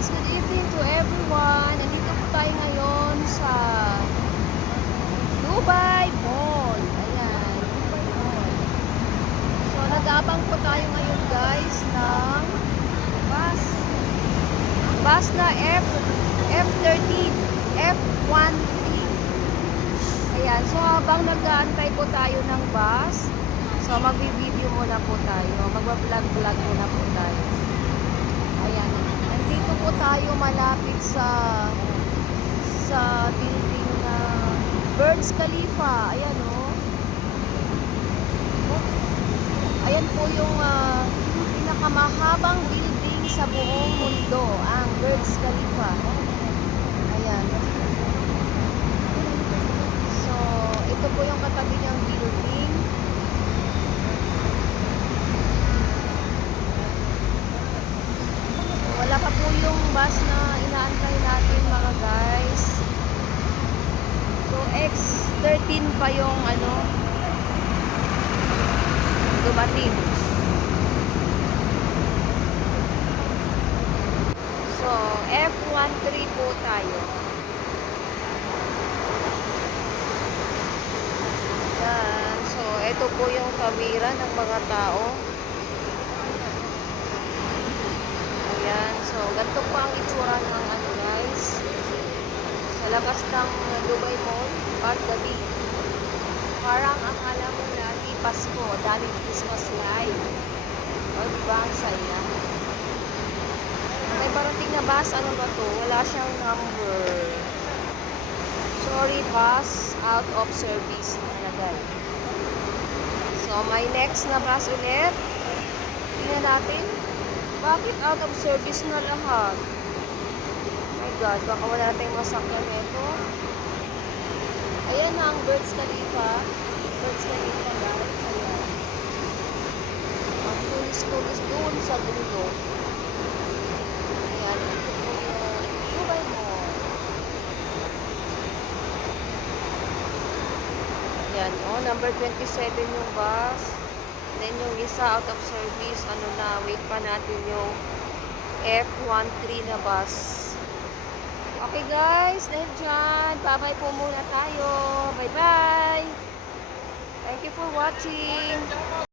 guys, good evening to everyone. Nandito po tayo ngayon sa Dubai Mall. Ayan, Dubai Mall. So, nag-aabang po tayo ngayon guys ng bus. Bus na F13, F13. Ayan, so habang nag-aantay po tayo ng bus, so magbi-video muna po tayo. Magba-vlog muna po tayo. Ayan, nandito po tayo malapit sa building na Burj Khalifa. Ayan oh. Ayan po yung pinakamahabang building sa buong mundo, ang Burj Khalifa. Ayan. So, ito po yung katabi niyang building. Wala pa po yung bus na inaantay natin mga guys. So X13 pa yung dumating. So F13 po tayo. Yan. So ito po yung kamera ng mga tao. Ayan. So ganito po ang itsura ng guys. Sa labas ng Dubai Mall, paggabi. Parang akala mo lagi Pasko, daming Christmas light. O diba ang saya? May parating na bus, ano ba to? Wala siyang number. Sorry bus, out of service nakalagay. So may next na bus ulit. Tingnan natin. Bakit out of service na lahat? My God, baka wala tayong masakyan nito. Ayan na ang Burj Khalifa. Burj Khalifa guys. Ayan. Ang tulis-tulis doon sa dulo. Ayan. Ito po yung Dubai Mall. Ayan. Oh, number 27 yung bus. Then yung isa out of service. Ano na, wait pa natin yung F13 na bus. Okay guys, dahil dyan, bye-bye po muna tayo. Bye-bye. Thank you for watching.